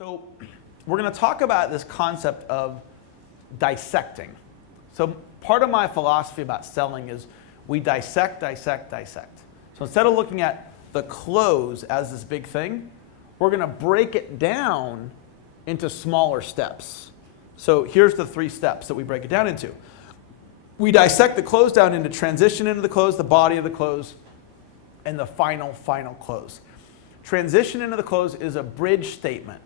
So we're going to talk about this concept of dissecting. So part of my philosophy about selling is we dissect. So instead of looking at the close as this big thing, we're going to break it down into smaller steps. So here's the 3 steps that we break it down into. We dissect the close down into transition into the close, the body of the close, and the final close. Transition into the close is a bridge statement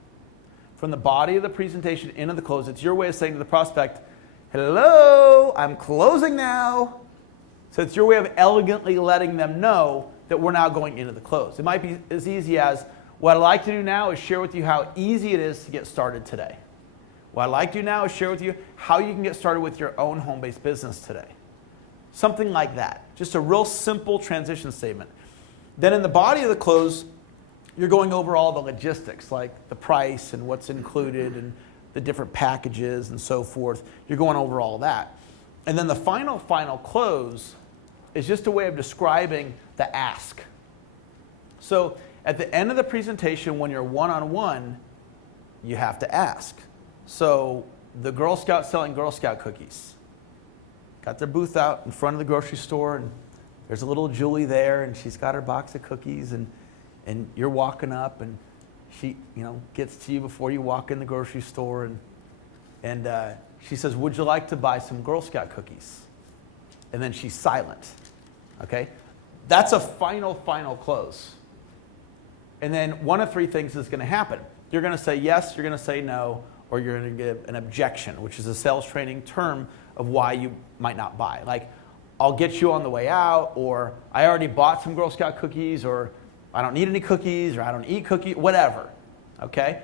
from the body of the presentation into the close. It's your way of saying to the prospect, hello, I'm closing now. So it's your way of elegantly letting them know that we're now going into the close. It might be as easy as, what I'd like to do now is share with you how easy it is to get started today. What I'd like to do now is share with you how you can get started with your own home-based business today. Something like that. Just a real simple transition statement. Then in the body of the close, you're going over all the logistics, like the price and what's included and the different packages and so forth. You're going over all that. And then the final close is just a way of describing the ask. So at the end of the presentation, when you're one-on-one, you have to ask. So the Girl Scouts selling Girl Scout cookies got their booth out in front of the grocery store, and there's a little Julie there, and she's got her box of cookies, and you're walking up, and she, gets to you before you walk in the grocery store, and she says, "Would you like to buy some Girl Scout cookies?" And then she's silent. Okay, that's a final close. And then one of 3 things is going to happen. You're going to say yes, you're going to say no, or you're going to give an objection, which is a sales training term of why you might not buy. Like, I'll get you on the way out, or I already bought some Girl Scout cookies, or I don't need any cookies, or I don't eat cookies, whatever, okay?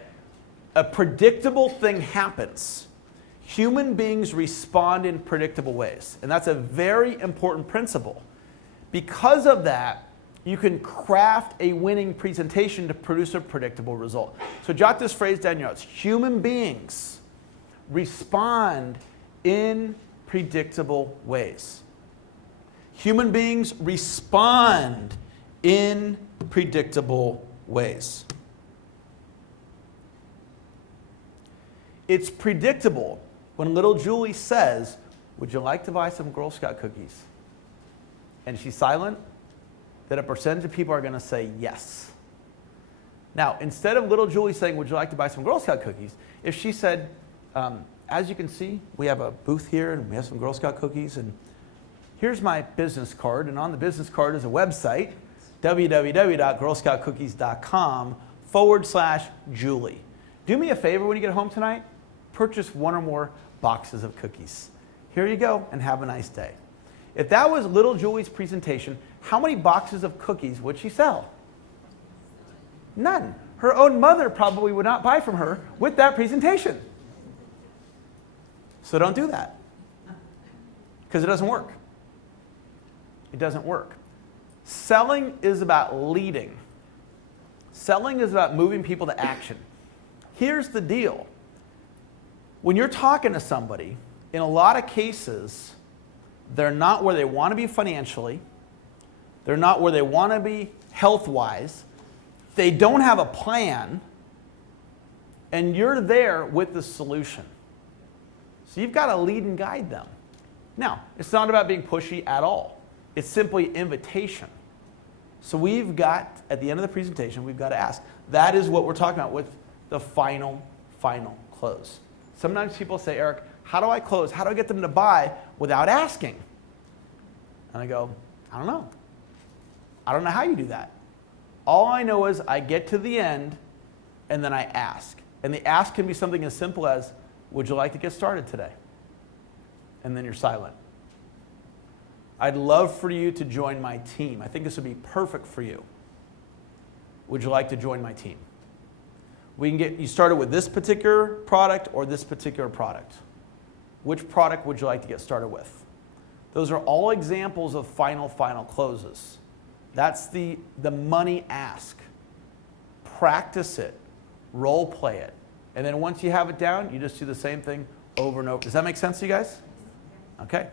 A predictable thing happens. Human beings respond in predictable ways, and that's a very important principle. Because of that, you can craft a winning presentation to produce a predictable result. So jot this phrase down in your notes. Human beings respond in predictable ways. Human beings respond in predictable ways. It's predictable when little Julie says, "Would you like to buy some Girl Scout cookies?" And she's silent, that a percentage of people are going to say yes. Now, instead of little Julie saying, "Would you like to buy some Girl Scout cookies?" if she said, "As you can see, we have a booth here and we have some Girl Scout cookies, and here's my business card, and on the business card is a website, www.girlscoutcookies.com/Julie. Do me a favor when you get home tonight, purchase 1 or more boxes of cookies. Here you go, and have a nice day." If that was little Julie's presentation, how many boxes of cookies would she sell? None. Her own mother probably would not buy from her with that presentation. So don't do that, because it doesn't work. It doesn't work. Selling is about leading. Selling is about moving people to action. Here's the deal. When you're talking to somebody, in a lot of cases, they're not where they want to be financially. They're not where they want to be health-wise. They don't have a plan, and you're there with the solution. So you've got to lead and guide them. Now, it's not about being pushy at all. It's simply invitation. So we've got, at the end of the presentation, we've got to ask. That is what we're talking about with the final close. Sometimes people say, "Eric, how do I close? How do I get them to buy without asking?" And I go, "I don't know. I don't know how you do that. All I know is I get to the end and then I ask." And the ask can be something as simple as, "Would you like to get started today?" And then you're silent. "I'd love for you to join my team. I think this would be perfect for you. Would you like to join my team? We can get you started with this particular product or this particular product. Which product would you like to get started with?" Those are all examples of final closes. That's the money ask. Practice it, role play it, and then once you have it down, you just do the same thing over and over. Does that make sense to you guys? Okay.